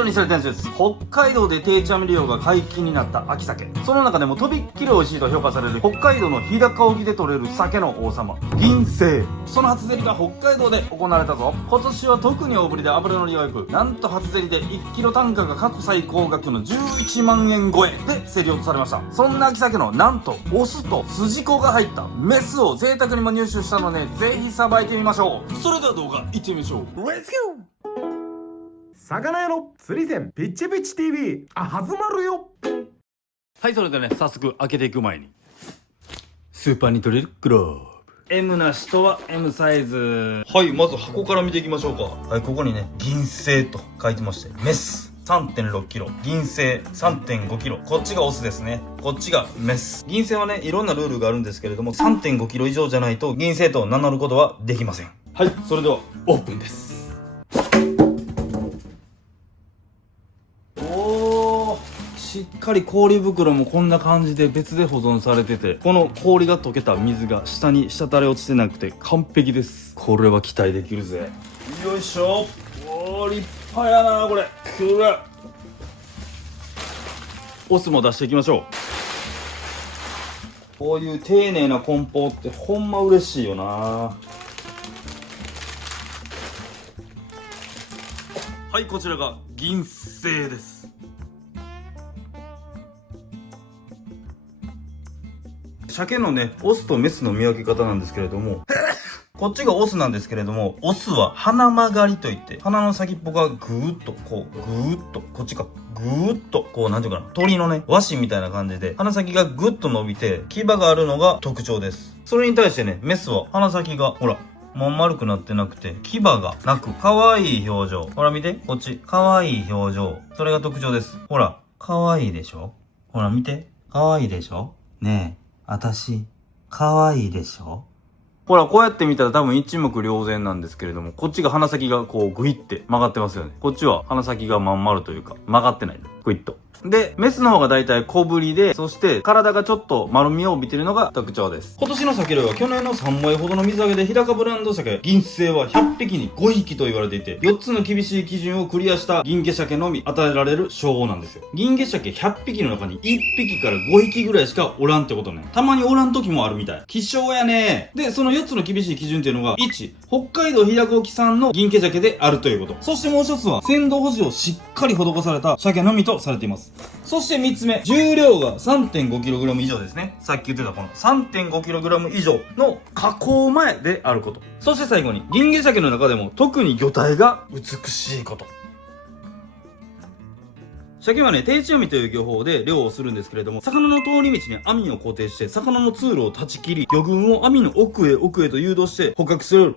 にされたやつです。北海道で定置網漁が解禁になった秋鮭。その中でもとびっきり美味しいと評価される北海道の日高沖で取れる鮭の王様、銀星。その初競りが北海道で行われたぞ。今年は特に大ぶりで脂のりが良く、なんと初競りで1キロ単価が過去最高額の11万円超えで競り落とされました。そんな秋鮭のなんとオスと筋子が入ったメスを贅沢にも入手したので、ぜひさばいてみましょう。それでは動画いってみましょう。レッツゴー。魚屋の釣り船ピッチピッチ TV 始まるよ。はい、それでね、早速開けていく前にスーパーに取れるグローブ M な人は M サイズ。はい、まず箱から見ていきましょうか。はい、ここにね銀星と書いてまして、メス 3.6 キロ、銀星 3.5 キロ、こっちがオスですね、こっちがメス。銀星はねいろんなルールがあるんですけれども、 3.5 キロ以上じゃないと銀星と名乗ることはできません。はい、それではオープンです。しっかり氷袋もこんな感じで別で保存されてて、この氷が溶けた水が下に滴れ落ちてなくて完璧です。これは期待できるぜ。よいしょ。おー、立派やなこれ。くらオスも出していきましょう。こういう丁寧な梱包ってほんま嬉しいよな。はい、こちらが銀星です。鮭のねオスとメスの見分け方なんですけれどもこっちがオスなんですけれども、オスは鼻曲がりといって、鼻の先っぽがぐーっとこう、ぐーっとこっちかぐーっとこう、なんていうかな、鳥のね和紙みたいな感じで鼻先がぐっと伸びて牙があるのが特徴です。それに対してねメスは鼻先がほらまん丸くなってなくて牙がなく可愛い表情。ほら見て、こっち可愛い表情、それが特徴です。ほら可愛いでしょ。ほら見て、可愛いでしょ。ねえあたし、可愛いでしょ。ほら、こうやって見たら多分一目瞭然なんですけれども、こっちが鼻先がこうグイって曲がってますよね。こっちは鼻先がまん丸というか、曲がってない。グイッと。で、メスの方がだいたい小ぶりで、そして体がちょっと丸みを帯びているのが特徴です。今年の鮭漁は去年の3倍ほどの水揚げで、日高ブランド鮭銀星は100匹に5匹と言われていて、4つの厳しい基準をクリアした銀毛鮭のみ与えられる称号なんですよ。銀毛鮭100匹の中に1匹から5匹ぐらいしかおらんってことね。たまにおらん時もあるみたい。希少やね。で、その4つの厳しい基準っていうのが、1、北海道日高沖産の銀毛鮭であるということ。そしてもう一つは、鮮度保持をしっかり施された鮭のみとされています。そして3つ目、重量が 3.5kg 以上ですね。さっき言ってたこの 3.5kg 以上の加工前であること。そして最後に、銀毛鮭の中でも特に魚体が美しいこと。鮭はね、定置網という漁法で漁をするんですけれども、魚の通り道に網を固定して、魚の通路を断ち切り、魚群を網の奥へ奥へと誘導して捕獲する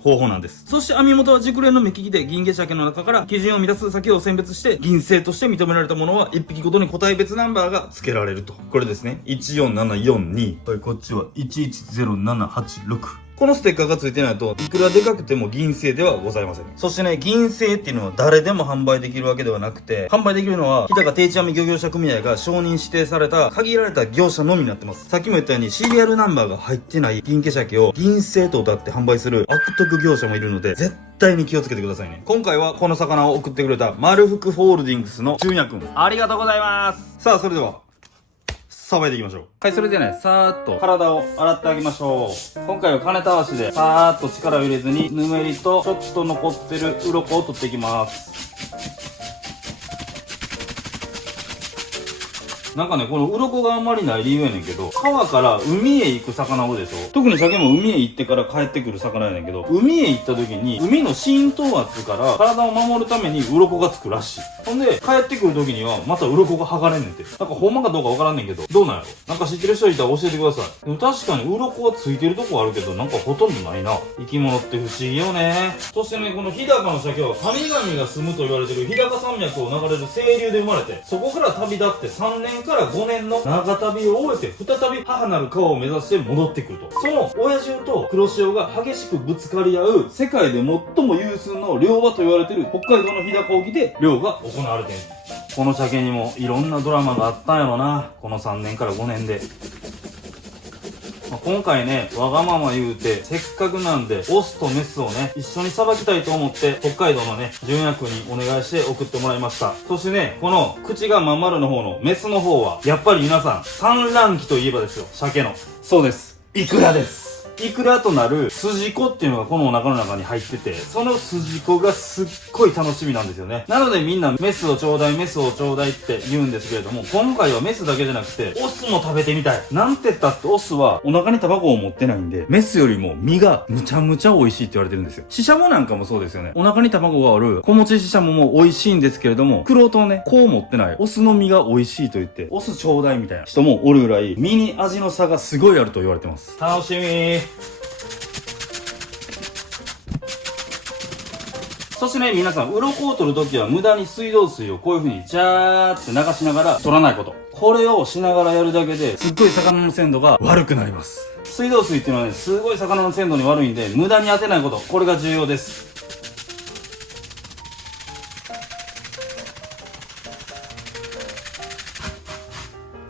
方法なんです。そして網元は熟練の目利きで、銀毛鮭の中から基準を満たす鮭を選別して、銀星として認められたものは1匹ごとに個体別ナンバーが付けられると。これですね。14742。はい、こっちは110786。このステッカーが付いてないといくらでかくても銀星ではございません。そしてね、銀星っていうのは誰でも販売できるわけではなくて、販売できるのは日高定置網漁業者組合が承認指定された限られた業者のみになってます。さっきも言ったようにシリアルナンバーが入ってない銀毛鮭を銀星と謳って販売する悪徳業者もいるので、絶対に気をつけてくださいね。今回はこの魚を送ってくれた丸福ホールディングスの純也くん、ありがとうございます。さあ、それではさばいていきましょう。はい、それでね、さーっと体を洗ってあげましょう。今回は金たわしでさーっと力を入れずに、ぬめりとちょっと残ってる鱗を取っていきます。なんかね、この鱗があんまりない理由やねんけど、川から海へ行く魚をでしょ。特に鮭も海へ行ってから帰ってくる魚やねんけど、海へ行った時に海の浸透圧から体を守るために鱗がつくらしい。ほんで帰ってくる時にはまた鱗が剥がれんねんて。なんかほんまかどうかわからんねんけど、どうなんやろ。なんか知ってる人いたら教えてください。でも確かに鱗はついてるとこあるけど、なんかほとんどないな。生き物って不思議よね。そしてね、この日高の鮭は神々が住むと言われてる日高山脈を流れる清流で生まれて、そこから旅立って3年から5年の長旅を終えて、再び母なる川を目指して戻ってくると。その親潮と黒潮が激しくぶつかり合う世界で最も有数の漁場と言われている北海道の日高沖で漁が行われている。この鮭にもいろんなドラマがあったんやろな、この3年から5年で。今回ね、わがまま言うて、せっかくなんで、オスとメスをね、一緒にさばきたいと思って、北海道のね、純也くんにお願いして送ってもらいました。そしてね、この口がまん丸の方のメスの方は、やっぱり皆さん、産卵期といえばですよ、鮭の。そうです。イクラです。イクラとなる筋子っていうのがこのお腹の中に入ってて、その筋子がすっごい楽しみなんですよね。なのでみんなメスをちょうだい、メスをちょうだいって言うんですけれども、今回はメスだけじゃなくて、オスも食べてみたい。なんて言ったってオスはお腹に卵を持ってないんで、メスよりも身がむちゃむちゃ美味しいって言われてるんですよ。シシャモなんかもそうですよね。お腹に卵がある子持ちシシャモも美味しいんですけれども、クロートはね、こう持ってないオスの身が美味しいと言って、オスちょうだいみたいな人もおるぐらい、身に味の差がすごいあると言われてます。楽しみー。そしてね、皆さん、鱗を取るときは無駄に水道水をこういう風にジャーって流しながら取らないこと。これをしながらやるだけで、すっごい魚の鮮度が悪くなります。水道水っていうのはね、すごい魚の鮮度に悪いんで、無駄に当てないこと。これが重要です。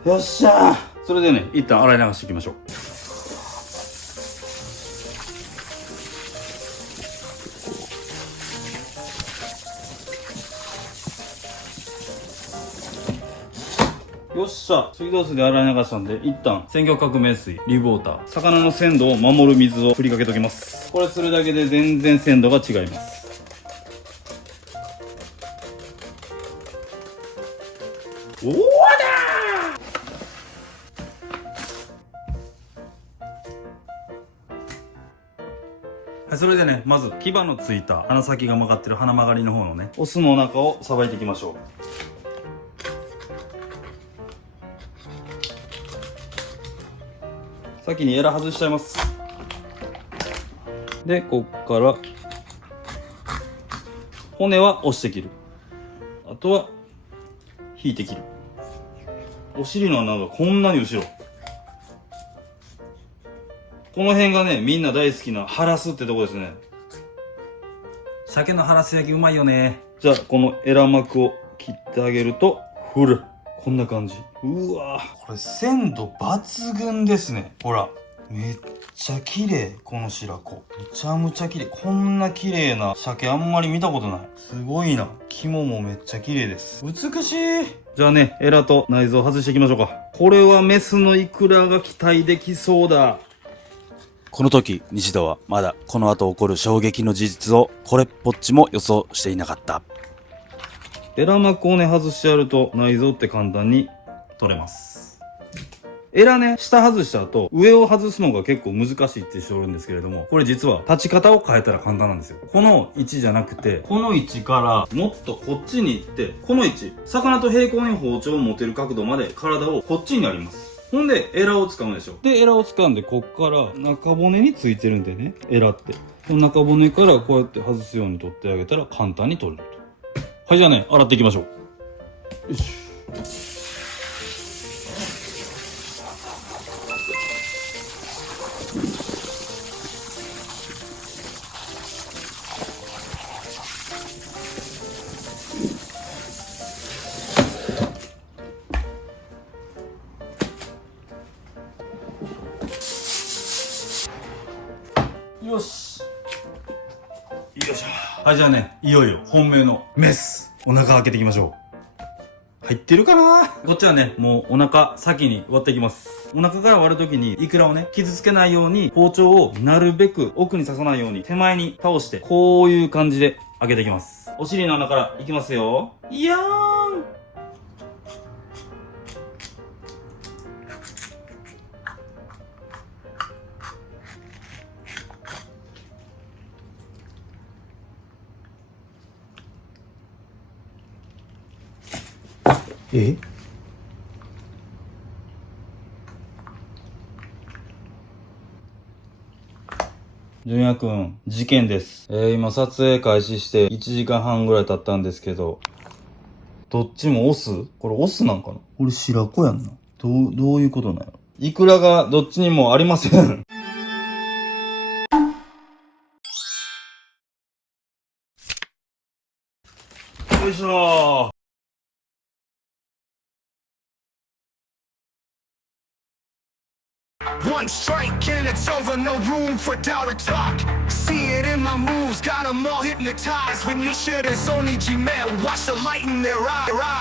よっしゃー。それでね、一旦洗い流していきましょう。よっしゃ、水道水で洗い流したんで、一旦鮮魚革命水、リブウォーター、魚の鮮度を守る水を振りかけときます。これするだけで全然鮮度が違います。おーだー。はい、それでね、まず牙のついた鼻先が曲がってる鼻曲がりの方のね、オスのお腹をさばいていきましょう。先にエラ外しちゃいます。で、こっから骨は押して切る。あとは引いて切る。お尻の穴がこんなに後ろ。この辺がね、みんな大好きなハラスってとこですね。鮭のハラス焼きうまいよね。じゃあこのエラ膜を切ってあげると、ほらこんな感じ。うわー、これ鮮度抜群ですね。ほらめっちゃ綺麗。この白子めちゃむちゃ綺麗。こんな綺麗な鮭あんまり見たことない。すごいな。肝もめっちゃ綺麗です。美しい。じゃあね、エラと内臓外していきましょうか。これはメスのイクラが期待できそうだ。この時、西田はまだこの後起こる衝撃の事実をこれっぽっちも予想していなかった。エラ膜をね、外してやると内臓って簡単に取れます。エラね、下外した後、上を外すのが結構難しいって人おるんですけれども、これ実は立ち方を変えたら簡単なんですよ。この位置じゃなくて、この位置からもっとこっちに行って、この位置、魚と平行に包丁を持てる角度まで体をこっちにあります。ほんで、エラを掴むでしょ。で、エラを掴んで、こっから中骨についてるんでね、エラって。この中骨からこうやって外すように取ってあげたら簡単に取れると。はい、じゃあね、洗っていきましょう。よし。よし。よいしょ。はい、じゃあね、いよいよ本命のメス。お腹開けていきましょう。入ってるかな。こっちはね、もうお腹先に割っていきます。お腹から割るときにイクラをね、傷つけないように包丁をなるべく奥に刺さないように手前に倒して、こういう感じで開けていきます。お尻の穴からいきますよ。いやーん。え？純也くん、事件です。今撮影開始して1時間半ぐらい経ったんですけど、どっちもオス？これオスなんかな？これ白子やんな。どういうことなの？イクラがどっちにもありません。よいしょー。One strike and it's over, no room for doubt or talk. See it in my moves, got them all hypnotized. When you share this only G-Man, watch the light in their eye.